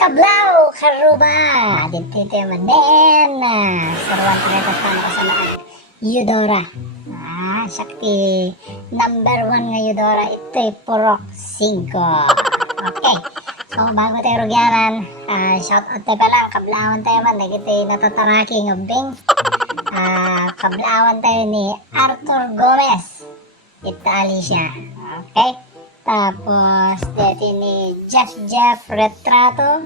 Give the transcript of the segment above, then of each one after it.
Kablaw, karuba, dito maden, seruan ternyata sama kesamaan Eudora. Sakti number 1 nga Eudora ito purok 5. Okay, so bago tayo rugyanan, shout out tayo pala, kablawan tayo man, dahil ito natataraki ng Bing. Kablawan tayo ni Arthur Gomez, ito Alicia. Okay, tapos dito ni Jeff Retrato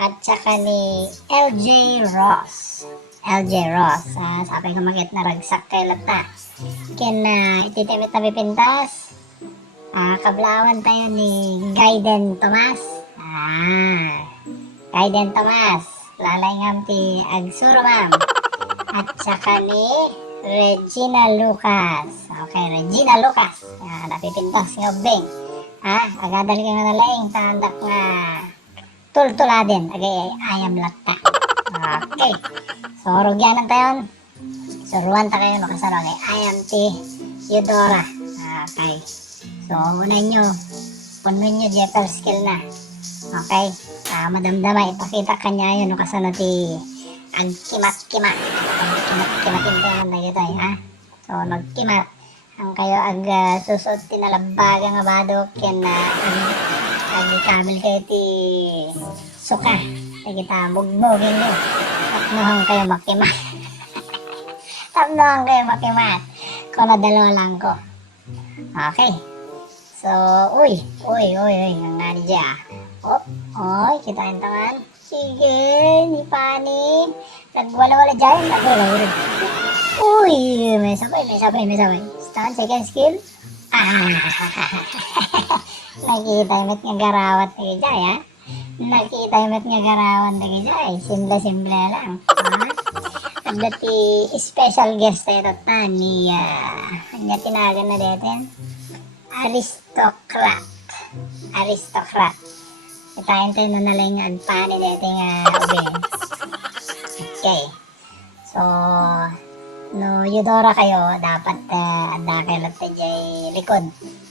at saka ni LJ Ross. Sabi ko makit na ragsak kay lata. Ititimit na pipintas. Kablawan tayo ni Gaiden Tomas. Gaiden Tomas. Lalay ngam ti Agsuro ma'am. At saka ni Regina Lucas. Okay, Regina Lucas. Napipintas ng Bing. Agadali ka nga nalaing. Tandak nga tultula din. Ayam lata. Okay. So, rugyanan tayo. Suruan ta kayo makasama kay ayam ti Eudora. Okay. So, unan nyo. Punuin nyo Jeppel skill na. Okay. Madamdama. Ipakita kanya yun. Kasano ti agkimat-kimat. Agkimat-kimatin tayo na kita. So, nagkimat. Ang kayo susod tinalabaga nga badok. Yan ag-kabel kayo ti suka. Kita bugbogin nyo. Tapnohan kayo makimat. Tapnohan kayo makimat. Kung nadalawa lang ko. Okay. So, uy. Ang nani dyan. Kitain tangan. Sige, ni Pani. Nagwala-wala dyan. Uy, may sabay. Stand, second skill. Nakita yung nga garawat na dyan, Nakita yung nga garawan na gaya. Simple lang. Dati special guest tayo ni hanya tinagan na dito. Aristocrat. Itayin tayo na nalang agpani dito nga ube. Okay. So, no Eudora kayo, dapat adakay lang tayo dyan likod.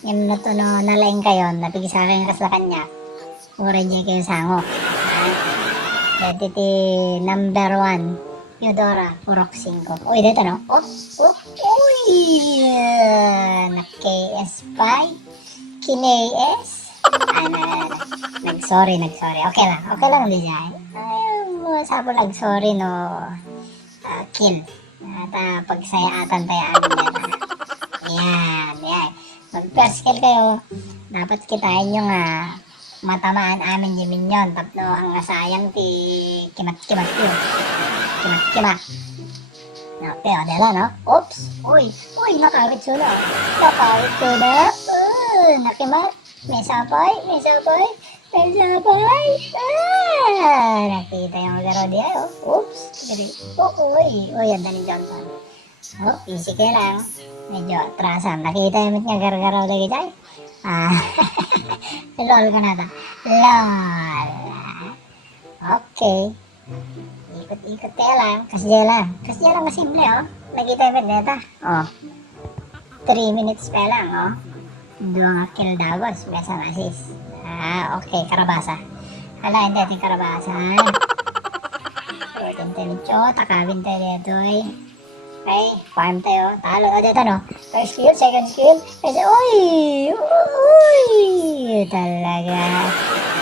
Yung na to no nalang kayo, napigisa kayo kasla kanya. Ura dyan kayo sango. Dito ti number 1 Eudora, purok 5. Uy, dito no? Uy! Nag-KS5? Kine-S? Nag-sorry. Okay lang ulit dyan. Sabo nag-sorry no kill. At pagsayatan tayo Yan. Mag-first kill kayo. Dapat kitain yung matamaan amin di minyon. Tapno ang sayang ti kimat-kimat yun. Kimat. Okay, dala no? Oops! Uy, nakawit suna. Nakimat. May sapay. Nakita yung magaro di ay. Oops! Uy, ang daling Johnson. Easy kayo lang. Medyo atrasan. Nakita yung nga garo-garo lagi dyan. Lol ka na ta. Lol. Okay. Ikot tayo lang. Kasya lang kasimple, Nakita yung neta. 3 minutes pa lang, Doang kill dagos. Besa assist. Okay. Karabasa. Hindi ating karabasa. Takawin tayo dito, Okay. Farm tayo. Talo. Dito, no? First skill, second skill. Uy! Talaga.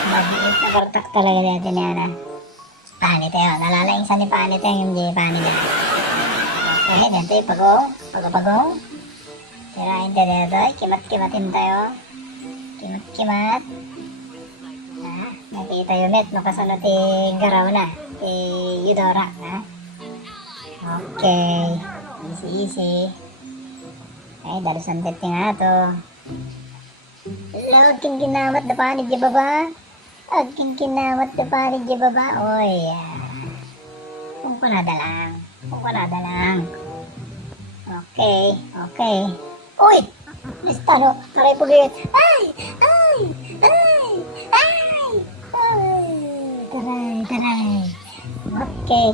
Mag-iit na kartak talaga dito niya, Pani tayo. Nalalaing sa ni Pani tayo. Hindi Pani na. Okay. Dito yung pagong. Tirahin tayo dito. Kimat-kimatin tayo. Kimat. Nakita yung met. Kasunod yung garaw na. Eudora. Okay. Easy. Okay. Dalusan tayo nga ito. Lord, king kinamat na panig di baba. King kinamat na panig di baba. Oy. Kung kunada lang. Okay. Uy! Nastano. Taray po gayet. Ay! Taray. Okay.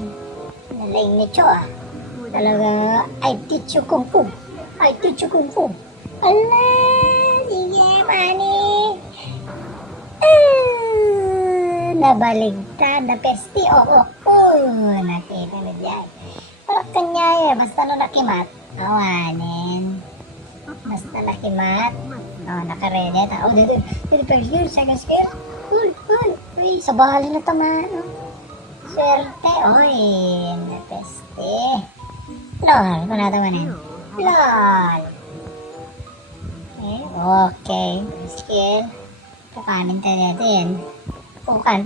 Nalaing ni Cho, Talaga, I teach you kung fu. Ala! Sige, Manny. nabaligtad na pesti. Nakita na dyan. Parang kanya basta no nakimat, awanin. Basta nakimat, nakarenet. Dito first gear, second gear. Uy, sa bali na tamaan. Swerte, napesti. Lol, kung natamanin. Lol. Okay, first gear. Pukanin tayo natin. Pukanin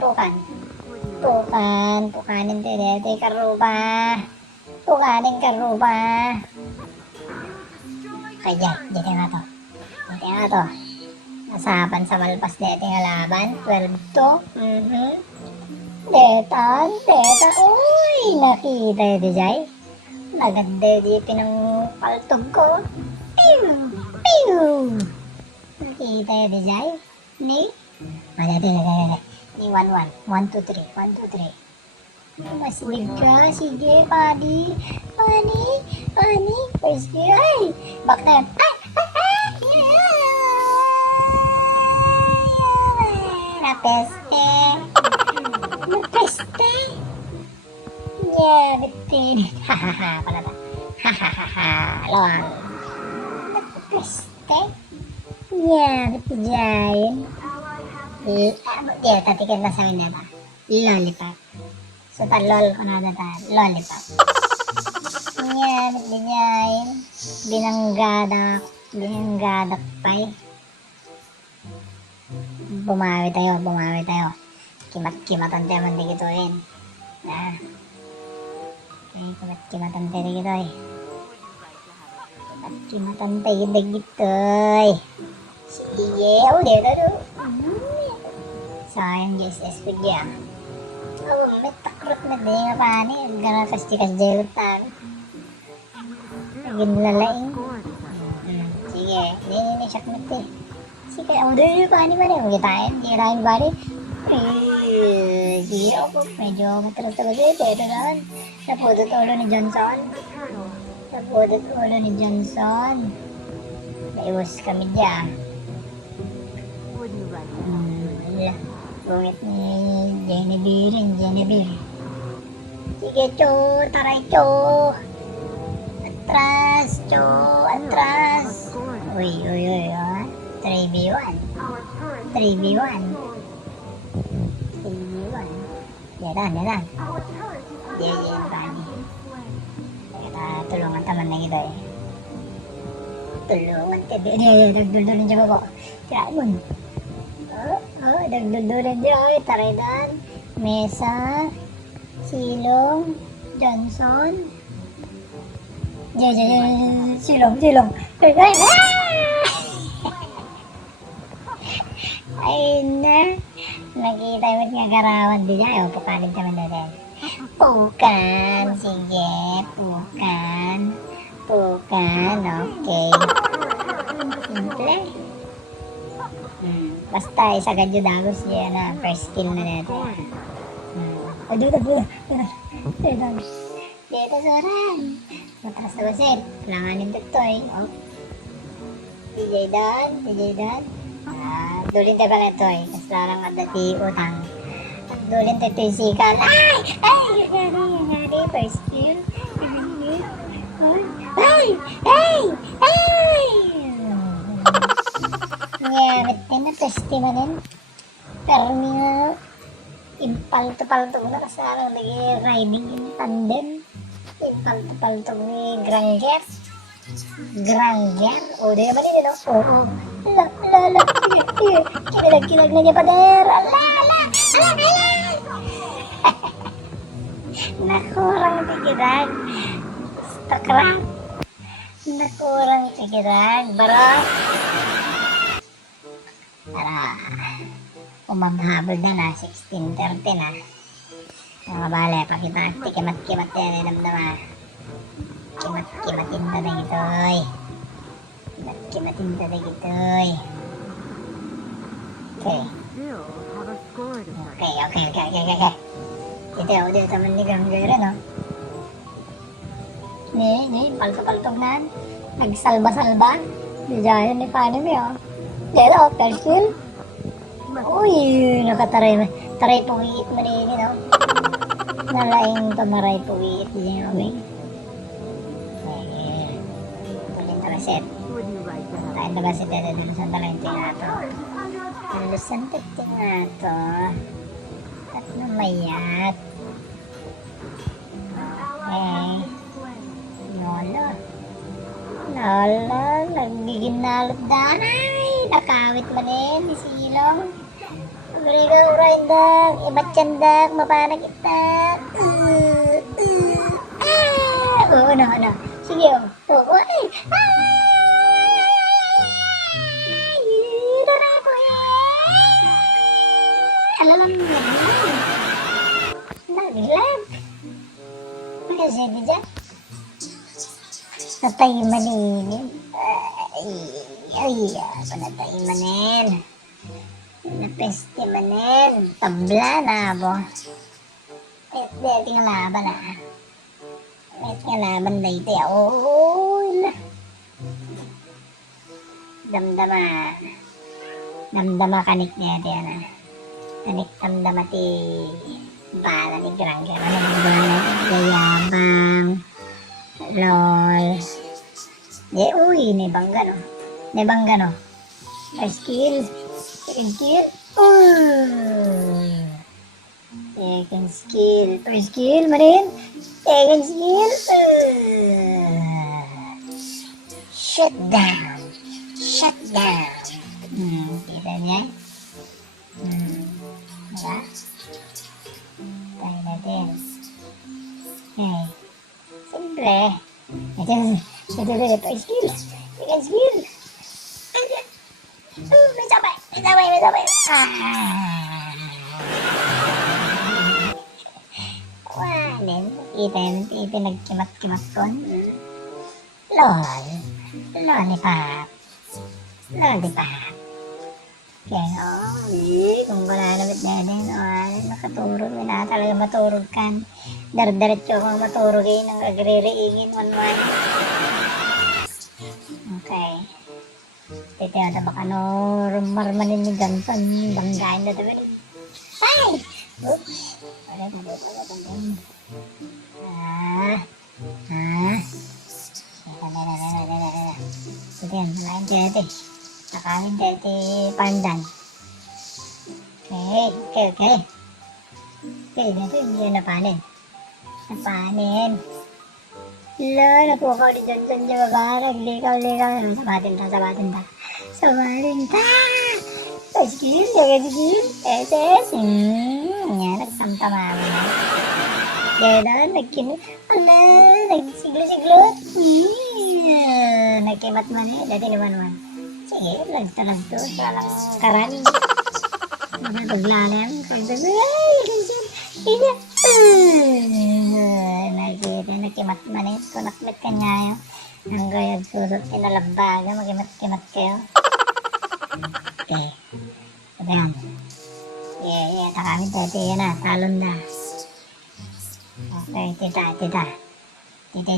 tayo natin. Karuba. Pukanin karuba. Okay, dito nga to. Nasapan sa malpas na ating halaban. 12 to. Teta. Uy, nakita yun di jay. Maganda yun di pinangpaltog ko. Pew. Nakita yun di jay. Ni 1-1. 1-2-3. Masigig ka. Sige, Pani. First gear. Ay! Back na yun. Napeste. Yeah, bitin. Hahaha, pala ba? Lol. Napeste. Yeah, bitijayin. Tatikin na sa akin na ba? Lollipop. So, lol ko na data. Lollipop. Yan, bitijayin. Binanggadak pay. Bumawi tayo. Kimat-kimatan tayo man digituin. Kimat-kimatan tayo digituin. Kimat-kimatan tayo digituin. Sige, dito. Sayang GSS ko dyan. May takrot na din nga pa ni. Gano'n kastikas jelot tayo. Ginlalaing. Sige, hindi sakmat eh. Sige, dito pa ni ba rin? Kitain ba rin? Sige ako. Medyo matras-talas eh. Pero naman, napudot ulo ni Johnson. Naiwas kami dyan. Bungit ni Genevieve. Sige, Cho. Taray, Cho. Atras. Uy. 3v1. Yadan. Yan, Pani. Kita tulungan taman na kita eh. Tulungan ka din. Nagduldulan dyan ako. Tiamon. Nagduldulan dyan. Taray dan. Mesa. Silong. Johnson. Silong. Ay na. Nakita mo nga garawan din niya. Pukanin kami na rin. Pukan. Sige. Pukan. Okay. Simple. Basta isa ganyan dagos niya na first skill na natin. Dito soran. Matras na basit. Langanin dito eh. DJ Dan. Dulin tayo pala ito eh. Kasi larang madati utang. Dulin tayo yung sikal. Ay! Nangyari. First skill. Ngamit na pesti manin. Pero nga impalto-palto na kasi larang nag-riding in tandem. Impalto-palto ni Granger. Di ba nila no? Ala. Kinilag na niya pader. Ala. Nakurang tigidag. Stakrak. Nakurang tigidag. Baros. Tara. Umamhabol na 16:30 na. Mga bale, pakita. Kimat-kimat yan. Namdama. Kimatin na gitoy. Okay. Dito man ni Granger, no? Ni, palto-paltog na. Nagsalba-salba. Diyan ni Fanny mo, Dito, first kill. Uy, nakataray. Taray puwiit mo rin, no? Nalaing tamaray puwiit din yung Obeng. Eh, ulit na reset. Tayo na ba si Tete de Lusan talagang tinato? Lusan tinato. At namayat. Okay. Lolo. Lolo, nagiginalot danay. Nakawit mo rin, ni Silong. Berigaw rindak, ibat candak, mapanag itak. Oo, ano. Sige, oo, ay. Alalam mo yan. Naglag. Magkasindi dyan. Natay maninin. Ay, panatay manin. Napeste manin. Tabla na bo. Tingnan laban na. Tingnan laban na ito. Oh, damdama kanik niya ito yan. Kanik damdama ti bala ni Grangge. Ano ni bala? Yayabang. Lol. Uy, nebangga no. Skill. Second skill. First skill, marin. Second skill. Shut down. Kita niya. Diba? Tayo natin. Okay. Siyempre. Ito, first skill. Second skill. May sabay. Wanin, kita nagkimat-kimat kon. Lol ni Pap. Kaya, kung wala naman natin, nakaturog, na talaga maturog kan. Dardaretso kung maturogin, ang agririingin, one. Okay. Titiyo na baka no, rumarmanin ni Ganson, damdahin na tabi. Ay! Oops! Ulit. Ito yan, malaking tiyate. Nakamin tiyate pandan. Okay. Okay, dito hindi yan napanin. Napukaw ni Johnson yung babarag. Likaw. Sabatin ta. Skill, second skill. SS. Yan, nagsamta mami na. Kaya nagsiglo-siglot. Nagkimat man dati naman. Sige, lagto. Walang karan. Paglalam. Nakimat manit ko nakmet ka niya ang gayag susot inalabaga magimat-kimat kayo. Okay, ito yan. Yeah, nakamit tayo yan na, talon na. Okay, tita yung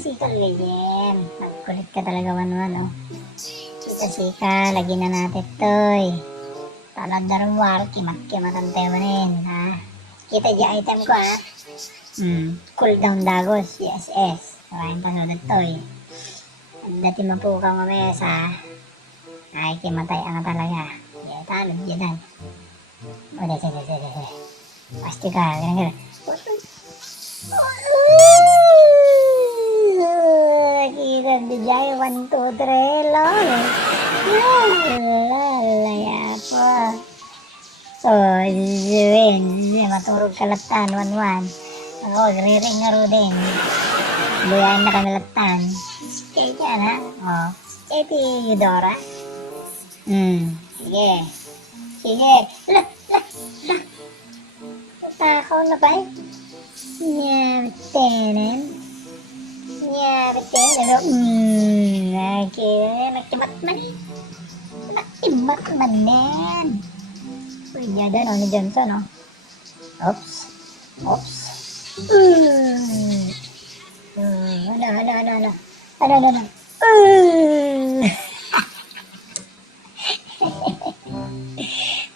sikal ganyan. Magkulit ka talaga one, oh. Tita sikal, lagi na natin toy. Talad darwar, kimat-kimatan tayo manin, ha. Kita dyan item ko, ha. Cooldown dagos, yes. Maraming pasunod to, eh. Dati mapukaw mamaya sa ay kimatay ang talaga. Talod dyan. O, pasti ka, ganyan. Kita dyan, 1, 2, 3, lol. Lalaya po. Yun. Maturog kalatan, 1. Ako, griring nga ro din. Buyan na kami latan. Kaya dyan, ha? O. Eti, Eudora. Sige. La. Takaw na ba eh? Nyabitenen. Nagkimat man eh. Nagkimat man din. Pwede doon, ni Johnson, no? Oops. Ano.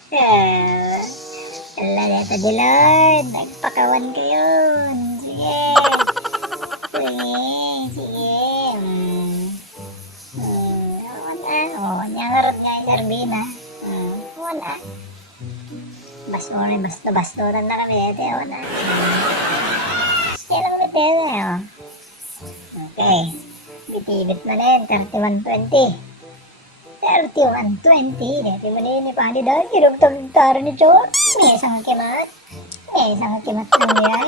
Ah, wala dito di Lord. Nagpakawan ko yun. Sige. Sige. Sige. Wala. Oh, nyangarot nga yung Sarbina. Wala. Bastoran na kami dito. Wala. Sige lang kami dito. Okay. Bitibit na rin. 3120. 3120. Dito mo rin ipali dahil. Kirugtag-taro ni Chor. May isang kimat. Lang yan.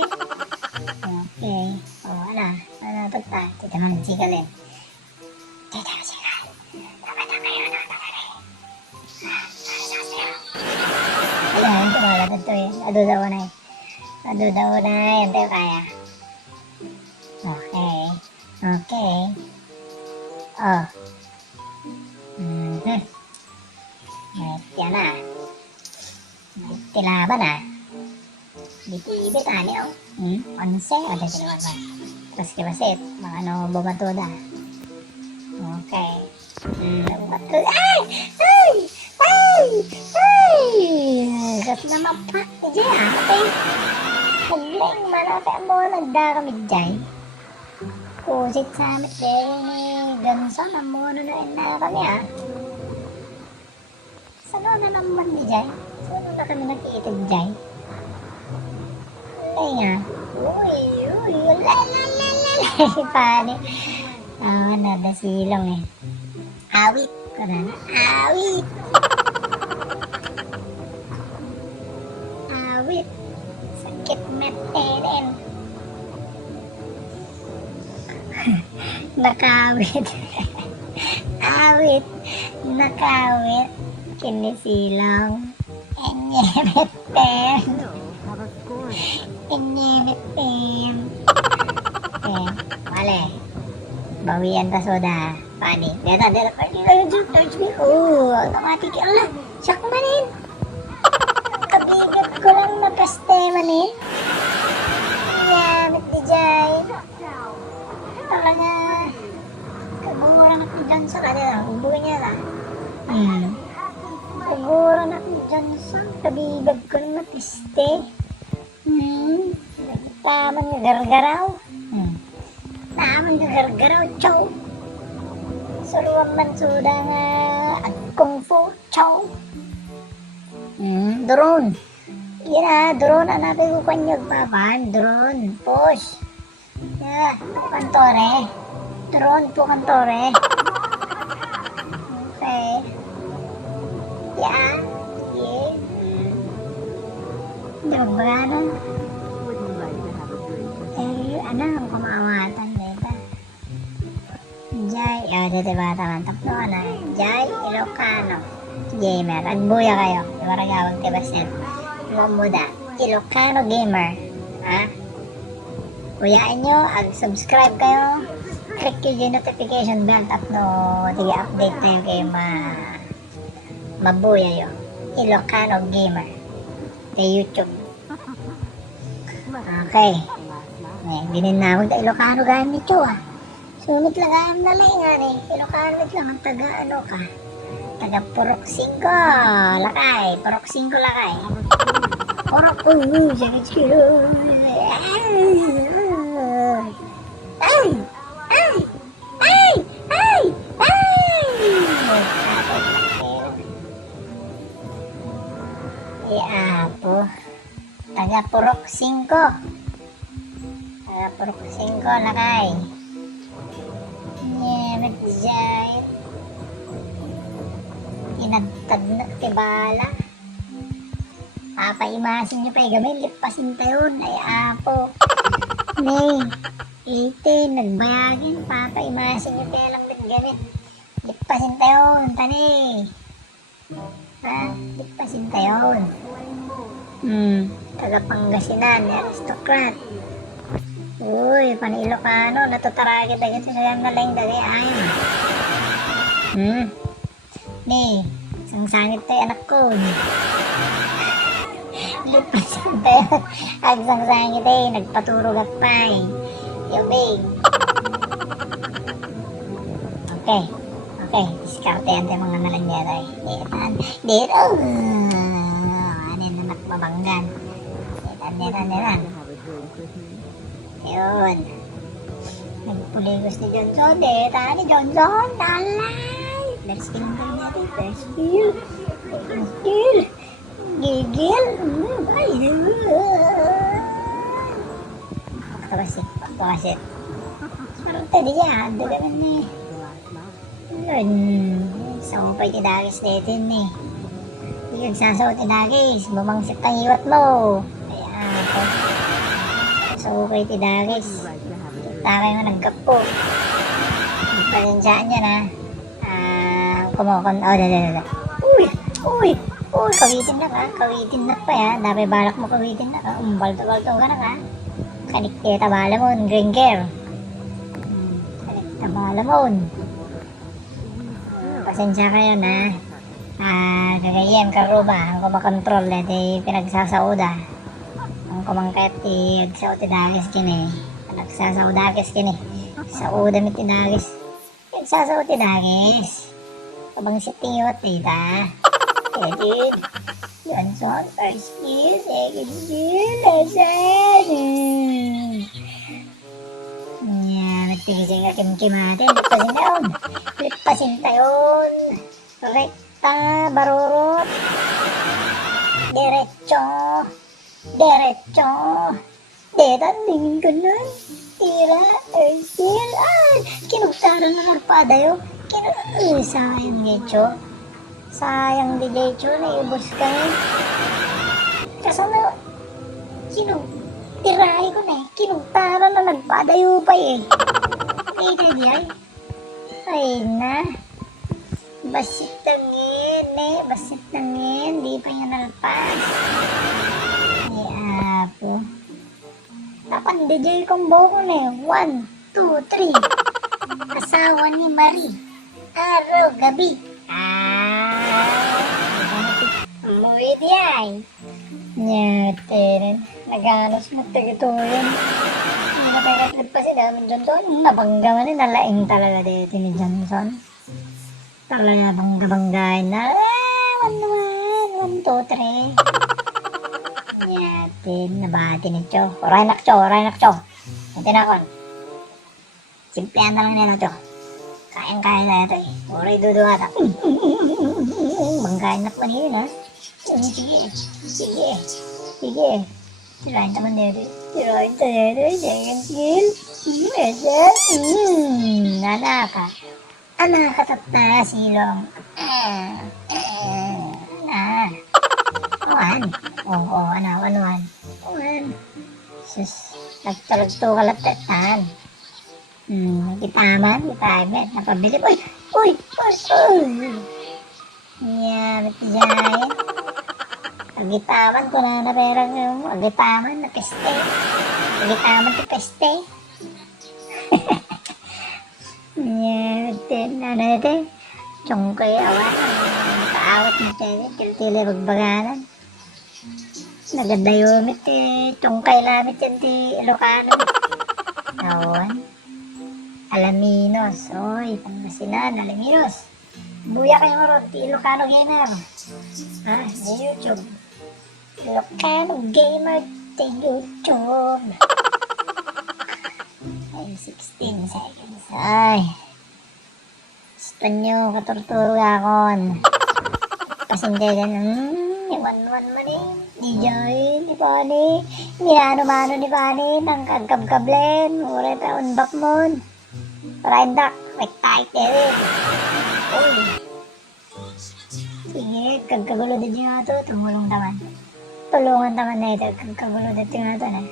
Okay. O, wala. Wala pagta. Tita man sikalin. Dapat yun. Ayan, ito wala dito eh. Adudaw na eh. Yan tayo kaya. Okay. Oh. Yan na. Tilaban na. Bitibit ani oh. Onse. Ada tilaban ba? Terus kibasit. Mga ano bumatuda. Okay. Gas na mapak niya ate. Nagling malapit mo nagdakamid dyan. Kusit sa amit dahil ni Ganson ang mono na ina kami Sano na naman ni dyan? Sano na kami nakiitid dyan? Ay nga. Uy, Pani. Nadasilong eh. Awit. Sakit meteren. Nakawit. Kinisilong. Enyemeten. Okay, wale. Bawian ta soda. Pani. Deta. Automatic yun lang. Siyak manin. Kabigat ko lang makaste manin. Yamit di jay. Talaga. Kaguran ako dyan sa kanila. Ubuhin niya lang. Kaguran ako dyan sa kabigat ko lang makaste. Taman nga gargaraw. Chow. Suruan man suda nga at kung fu, chow. Drone. Drone. Hanapin ko kanyag papan. Drone. Push. Kantore. Drone po kantore. Okay. Yeah. Hindi magbaga ang kumawatan dito. Jai, dito ba tamantap doon Jai Ilocano Gamer. Agbuya kayo. Iwaragawag tibasin. Mamuda. Ilocano Gamer. Kuyain nyo, subscribe kayo. Click yung notification bell at sige update na yun kayo mabuya yun. Ilocano Gamer. Sa YouTube. Okay. Gininawag na Ilocano gamit ito Sumit lang ang nalay nga Ilocano lang ang taga Purok 5 lakay. Purok sakit kilo. Taga Purok 5 lakay. Nagdijay. Kinagtad na tibala. Papaimasin nyo pa gamay. Lipasin tayo. Ay apo. Nay. 18. Nagbayagin. Papaimasin nyo pa lang din gamit. Lipasin tayo. Tani. Lipasin tayo. Taga Pangasinan. Aristocrat. Uy, Ilocano, natutaragit agad sa kanyang nalang dali ayon. Ni, isang sangit tayo anak ko. Lipasin tayo. Ang isang sangit tayo, nagpaturog at pay. Yubig. Okay, diskarte yan tayo mga nalang dito. Dito. mabanggan. Neran. Yun. Nagpuligos ni Johnson. Tahan ni Johnson. Talay. Let's kill natin. Let's kill. Gigil. Ay. Pakasit. Parang tadi yan. Ada naman eh. Yun. Sampay ti Dagis natin eh. Hindi nagsasaw ti Dagis. Bumangsit ang iwat mo. Ayan. So, okay ti Dagis. Takay mo nagkapo. Pasensyaan yan ha. Kumukon. Dada. Uy. Kawitin na ka. Kawitin na pa ya. Dapat balak mo kawitin na ka. Balto-balto ka na ka. Kanikita balamon. Gringer. Kanikita balamon. Pasensya kayo na. Kagayem karuba. Ang kumakontrol na di pinagsasauda. Ang kumangkat ti agsaw ti Dagis kini. Nagsasaw Dagis kini. Sauda mi ti Dagis. Nagsasaw ti Dagis. Kabang si Tiwat dita. Edit. Johnson. First kill. Second kill. Lesson. Nagtigising ka kim-kimatin. Lipasin tayon. Rekta. Barurot. Diretso. Dedandingin ko nun. Tira. Ersil. Kinugtaran na narpada yun. Sayang Gecho. Sayang di Gecho. Naibos ka eh. Kasama tirahay ko na eh. Kinugtaran na nagpadayo pa eh. Kita diyan. Ay na. Basit tangin. Di pa yan nalpas. Ay apo. Tapan DJ combo ko na eh. 1, 2, 3. Asawa ni Marie. Araw, gabi. Umuwi di ay. Nyate. Naganos magtagituyan. Hindi na pagkatlip pa si Damin Johnson. Nabangga man nalaing talaga dito ni Johnson. Talaga bangga-banggain na. 1, 2, 3. Nyate. Nabati ni Cho. Oray nakcho. Nanti na kon. Simplihan na lang nila Cho. Kayang-kaya na ito eh. Oray dudu ata. Banggain na pa niyo na. Sige. Tirahin naman dito. Second kill. Anak katata silong. Anuan. Sus, nagtalagto kalaptatan. Gitaman, napabili. Uy. Yan, natijay. Agitaman ko na perang yung agitaman na peste. Agitaman ti peste. Yan, natin. Chongkoy awan. Kaawat mo tayo. Tili magbaganan. Nagadayomit chongkay lamit yan ti Ilocano. Awan. Alaminos. Oy, Pangasinan, Alaminos. Buya kayo ron, ti Ilocano Gamer. Sa YouTube. Ilocano Gamer ti YouTube. Ay, 16 seconds. Ay. Gusto nyo, katurturo akon. Pasindagan, 1-1 man eh. Di Joy, di Pani. Minano-mano ni Pani. Nang kagkab-kablen. Ure pa unbak mon. Parindak, rektait eh. Uy. Sige, kagkagulo din nga ito. Tulungan taman na ito. Kagkagulo din nga ito na.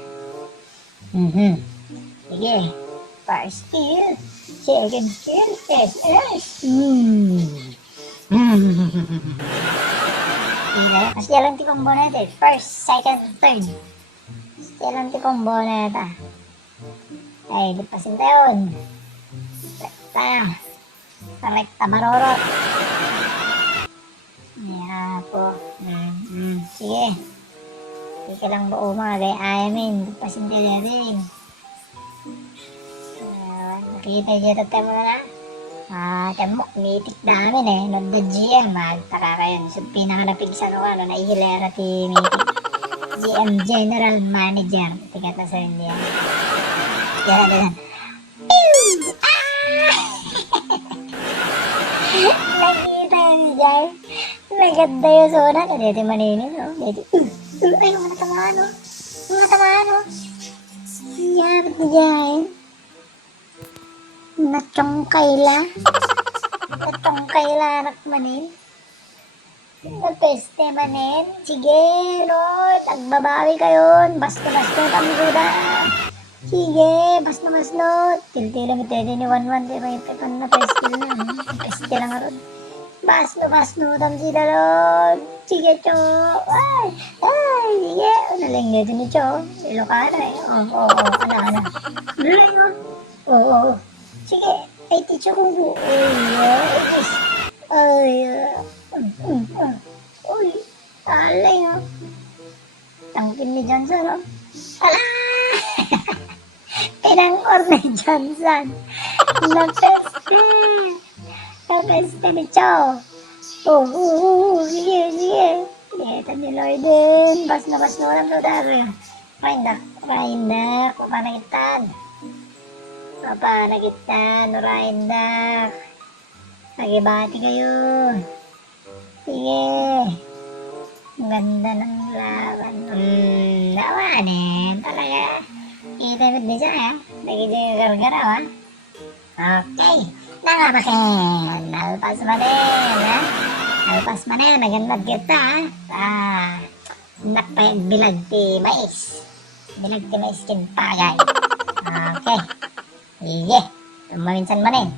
Sige. First kill. Second kill. SS. Kasi lang ti combo na ito. First, second, third. Kasi lang ti combo na ito. Ay, lipasin tayo. Rekta barorot. Ayan po. Sige. Hindi ka lang buo mga gay-ayamin. Lipasin tayo rin. Nakikita dito tayo muna na. Temok, mitik namin eh. Nod the GM, magtaka kayo. So, pinaka napigsan ko naihilera ti mitik. GM General Manager. Tikat na sa India. Yan. Nakita niyo dyan. Maganda yung zona. Dito maninis, oh. Dito. Ay, mga natamaan, oh. Mga natamaan, oh. Yapit na dyan. Natongkay la. Natongkay la, anak manin. Napeste manin. Sige, Lord. Agbabawi kayo. Basta-basta kami suda. Sige, basta-basta. Tilti lang ito ni 1-1. Diba yung pepan na peste na. Peste lang nga ron. Basta-basta tam sila, Lord. Sige, Cho. Ay, sige. Naling nito ni Cho. Ilocano eh. Oo. Ano. Naling, oh. Oo. Sige. Ay, teacher ko po. Uy, alay, oh. Tangkin ni Johnson, oh. Ala! Pinang-or ni Johnson. Napeste. Napeste ni Cho. Sige. Ito ni Lloydin. Bas na lang to daro. Paindak. Papanagitan. Paindak. Nagibati kayo. Sige. Ang ganda ng laban. Lawanin. Talaga. Itamit din siya, ha? Nagiging yung gargara, ha? Okay. Nangabakin. Alpas manin, ha? Alpas manin. Nagandad kita, ha? Nakpayag bilag ti mais. Bilag ti mais kinpagay. Okay. Sige. Tumaminsan manin.